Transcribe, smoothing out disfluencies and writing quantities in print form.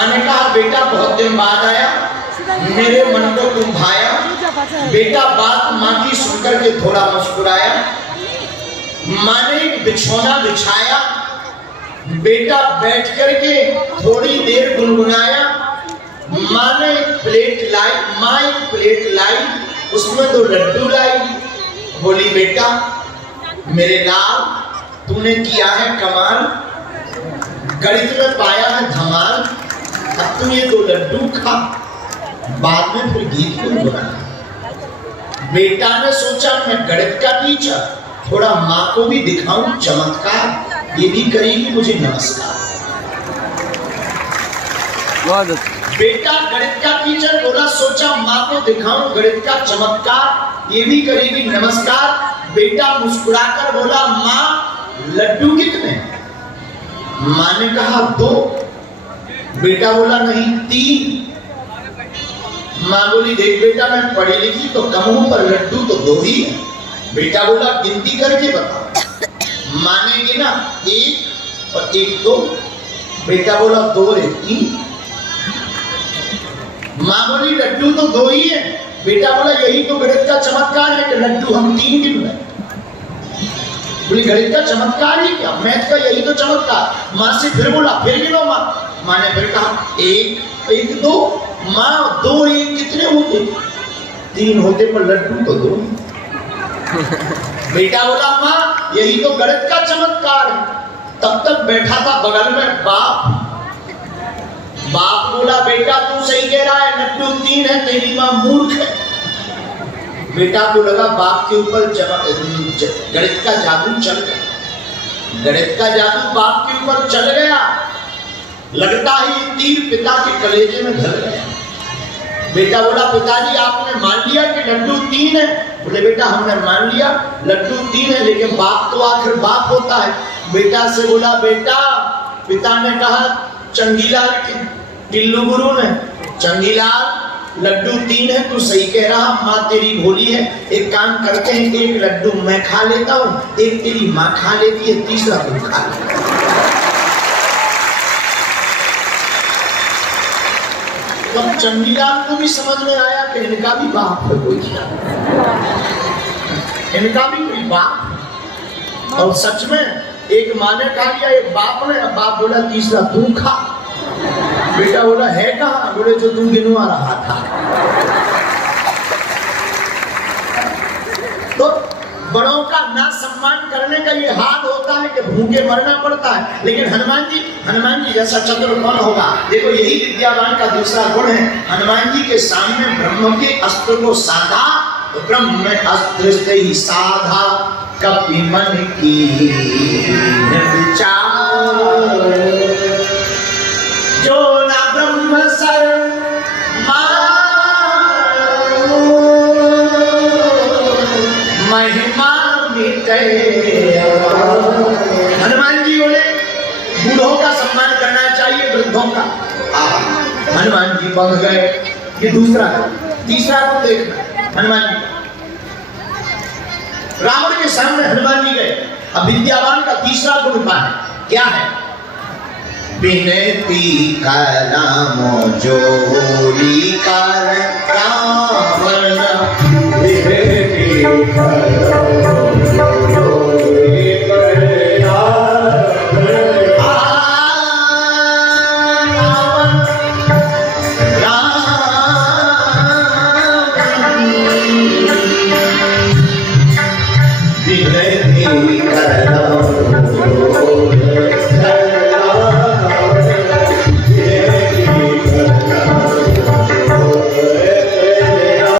माँ ने कहा बेटा बहुत दिन बाद आया, मेरे मन को तुम भाया। बेटा बात माँ की सुनकर के थोड़ा मुस्कुराया। माँ ने एक बिछौना बिछाया, बेटा बैठ करके थोड़ी देर गुनगुनाया। माँ ने एक प्लेट लाई, माँ एक प्लेट लाई, उसमें 2 लड्डू लाई। बोली बेटा मेरे लाल, तूने किया है कमाल, गणित में पाया है धमाल। अब तू ये 2 लड्डू खा, बाद में फिर गीत गुनगुना। बेटा ने सोचा मैं गणित का टीचर, थोड़ा माँ को भी दिखाऊं चमत्कार, ये भी करेगी मुझे नमस्कार। बेटा गणित का टीचर बोला, सोचा माँ को दिखाऊं गणित का चमत्कार, ये भी करेगी नमस्कार। बेटा मुस्कुराकर बोला माँ लड्डू कितने? माँ ने कहा 2। बेटा बोला नहीं 3। माँ बोली देख बेटा मैं पढ़ी लिखी तो कम हूं, पर लड्डू तो 2 ही है। बेटा बोला गिनती करके बता। माँ ने गिना 1 और 1 2। बेटा बोला 2 है 3। माँ बोली लड्डू तो 2 ही है। बेटा बोला यही तो गणित का चमत्कार है कि लड्डू हम 3 गिन रहे। बोली गणित का चमत्कार ही क्या, मैथ का यही तो चमत्कार। माँ से फिर बोला फिर गिनो माँ। माँ ने फिर कहा 1 1 2। माँ 2 1 कितने होते? 3 होते, पर लड्डू तो 2। बेटा बोला माँ यही तो गणित का चमत्कार है। तब तक बैठा था बगल में बाप। बाप बोला बेटा तू सही कह रहा है, लड्डू 3 है, तेरी माँ मूर्ख है। बेटा को लगा बाप के ऊपर गणित का जादू चल गया। गणित का जादू बाप के ऊपर चल गया। लगता ही तीर पिता के कलेजे में धर गया। बेटा बोला पिताजी आपने मान लिया कि लड्डू 3 है? बोले बेटा हमने मान लिया लड्डू 3 है, लेकिन बाप तो आखिर बाप होता है। बेटा से बोला बेटा, पिता ने कहा चंगीलाल के टिल्लू गुरु ने, चंगीलाल लड्डू 3 है, तू सही कह रहा, माँ तेरी भोली है। एक काम करते हैं, एक लड्डू मैं खा लेता हूँ, एक तेरी माँ खा लेती है, तीसरा तू खा ले। तब चंगीलाल को भी समझ में आया कि इनका भी बाप है कोई, इनका भी कोई बाप। और सच में एक माँ ने खा लिया, एक बाप ने। बाप बोला तीसरा तू खा। बेटा बोला है कहाँ? बोले जो तुम गिनवा रहा था। तो बड़ों का ना सम्मान करने का ये हाल होता है कि भूखे मरना पड़ता है। लेकिन हनुमान जी जैसा चतुर कौन होगा? देखो यही विद्यावान का दूसरा गुण है। हनुमान जी के सामने ब्रह्म के अस्त्र को साधा, तो ब्रह्म में अस्त्र से ही साधा कपि मन की विचार। जो ना ब्रह्म सर महिमा मिटे। हनुमान जी बोले बूढ़ों का सम्मान करना चाहिए, वृद्धों का। हनुमान जी बन गए। ये दूसरा है। तीसरा को देखना हनुमान जी। रावण के सामने हनुमान जी गए। अब विद्यावान का तीसरा गुण क्या है? विनती करामो जोरी कर रावण, विनती करामो जोरी कर रावण। विनती कर